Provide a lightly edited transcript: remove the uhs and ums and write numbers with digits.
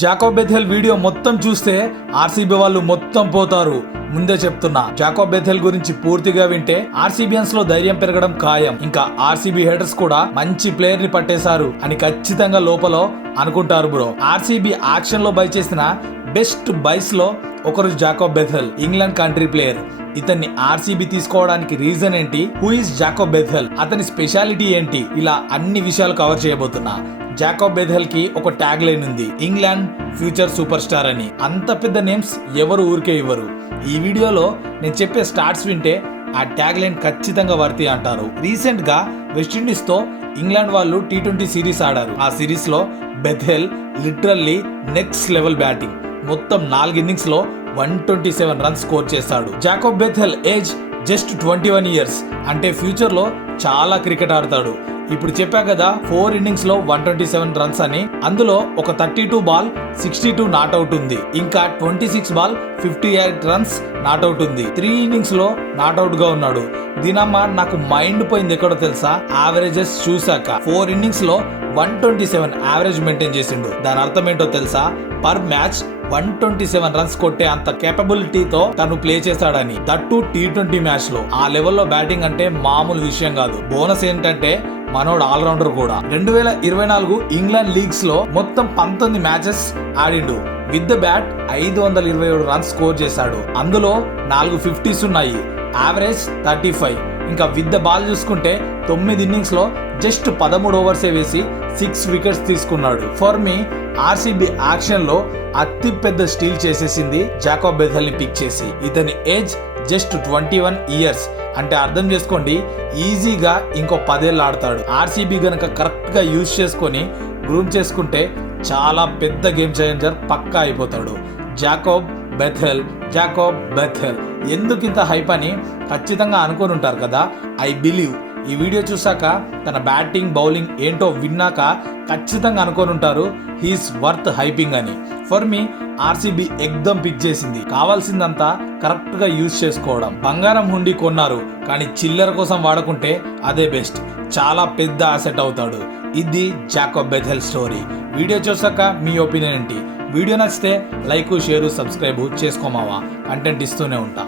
Jacob Bethell video మొత్తం చూస్తే RCB వాళ్ళు మొత్తం పోతారు. ముందే చెప్తున్నా, జాకోబ్ బెథెల్ గురించి పూర్తిగా వింటే ఆర్సీబీయన్స్ లో ధైర్యం పెరగడం ఖాయం. ఇంకా ఆర్సీబీ హెడర్స్ కూడా మంచి ప్లేయర్ ని పట్టేశారు అని ఖచ్చితంగా లోపల అనుకుంటారు బ్రో. ఆర్సీబీ యాక్షన్ లో బై చేసిన బెస్ట్ బైస్ లో ఒకరు Jacob Bethell, England country player. ఇతన్ని ఆర్సీబీ తీసుకోవడానికి రీజన్ ఏంటి, హూ ఇస్ జాకోబ్ బెథెల్, అతని స్పెషాలిటీ ఏంటి, ఇలా అన్ని విషయాలు కవర్ చేయబోతున్నా. జాకోబ్ బెథెల్ కి ఒక ట్యాగ్ లైన్ ఉంది, ఇంగ్లాండ్ ఫ్యూచర్ సూపర్ స్టార్ అని. అంత పెద్ద నేమ్స్ ఎవరు ఊరికే ఇవ్వరు. ఈ వీడియోలో నేను చెప్పే స్టార్ట్స్ వింటే ఆ ట్యాగ్ లైన్ ఖచ్చితంగా వర్తి అంటారు. రీసెంట్ గా వెస్టిండీస్ తో ఇంగ్లాండ్ వాళ్ళు T20 సిరీస్ ఆడారు. ఆ సిరీస్ లో Bethell literally next level batting. మొత్తం 4 ఇన్నింగ్స్ లో 127 రన్స్ స్కోర్ చేశాడు. Jacob Bethell age just 21 years, అంటే ఫ్యూచర్ లో చాలా క్రికెట్ ఆడతాడు. ఇప్పుడు చెప్పా కదా 4 ఇన్నింగ్స్ లో 127 రన్స్ అని. అందులో ఒక 32 బాల్ 62 నాట్అవుట్ ఉంది. ఇంకా 26 బాల్ 58 రన్స్ నాట్అవుట్ ఉంది. 3 ఇన్నింగ్స్ లో నాట్అవుట్ గా ఉన్నాడు. దీనమ్మ నాకు మైండ్ పోయింది ఎక్కడో తెలుసా, యావరేజెస్ చూసాక 4 ఇన్నింగ్స్ లో 127 యావరేజ్ మెయింటైన్ చేసిండు. దాని అర్థం ఏంటో తెలుసా, పర్ మ్యాచ్ 127 రన్స్ కొట్టే అంత కేపబిలిటీతో తను ప్లే చేస్తాడని. దట్టు T20 మ్యాచ్ లో. ఆ లెవెల్లో బ్యాటింగ్ అంటే మామూలు విషయం కాదు. బోనస్ ఏంటంటే మనోడు ఆల్రౌండర్ కూడా. 2024 ఇంగ్లాండ్ లీగ్స్ లో మొత్తం 19 మ్యాచెస్ ఆడిండు. With the bat 527 runs score చేశాడు. అందులో 4 50s ఉన్నాయి, యావరేజ్ 35. ఇంకా విత్ ద బాల్ చూసుకుంటే 9 ఇన్నింగ్స్ లో జస్ట్ 13 ఓవర్సే వేసి 6 వికెట్స్ తీసుకున్నాడు. ఫర్ మీ ఆర్సీబీ యాక్షన్ లో అతి పెద్ద స్టీల్ చేసేసింది జాకోబ్ బెథెల్ ని పిక్ చేసి. ఇతని ఏజ్ జస్ట్ 21 ఇయర్స్, అంటే అర్థం చేసుకోండి ఈజీగా ఇంకో 10 ఏళ్ళు ఆడతాడు. ఆర్సీబీ గనక కరెక్ట్ గా యూజ్ చేసుకొని గ్రూమ్ చేసుకుంటే చాలా పెద్ద గేమ్ చేంజర్ పక్కా అయిపోతాడు. జాకోబ్ బెథెల్, జాకోబ్ బెథెల్ ఎందుకు ఇంత హైప్ అని ఖచ్చితంగా అనుకొని ఉంటారు కదా. ఐ బిలీవ్ ఈ వీడియో చూసాక తన బ్యాటింగ్ బౌలింగ్ ఏంటో విన్నాక ఖచ్చితంగా అనుకొని ఉంటారు హీస్ వర్త్ హైపింగ్ అని. ఫర్ మీ ఆర్సీబీ ఎగ్దమ్ పిక్ చేసింది. కావాల్సిందంతా కరెక్ట్ గా యూజ్ చేసుకోవడం. బంగారం హుండీ కొన్నారు, కానీ చిల్లర కోసం వాడుకుంటే అదే బెస్ట్. చాలా పెద్ద అసెట్ అవుతాడు. ఇది జాకోబ్ బెథెల్ స్టోరీ. వీడియో చూసాక మీ ఒపీనియన్ ఏంటి? వీడియో నచ్చితే లైక్, షేర్, సబ్స్క్రైబ్ చేసుకోమావా. కంటెంట్ ఇస్తూనే ఉంటా.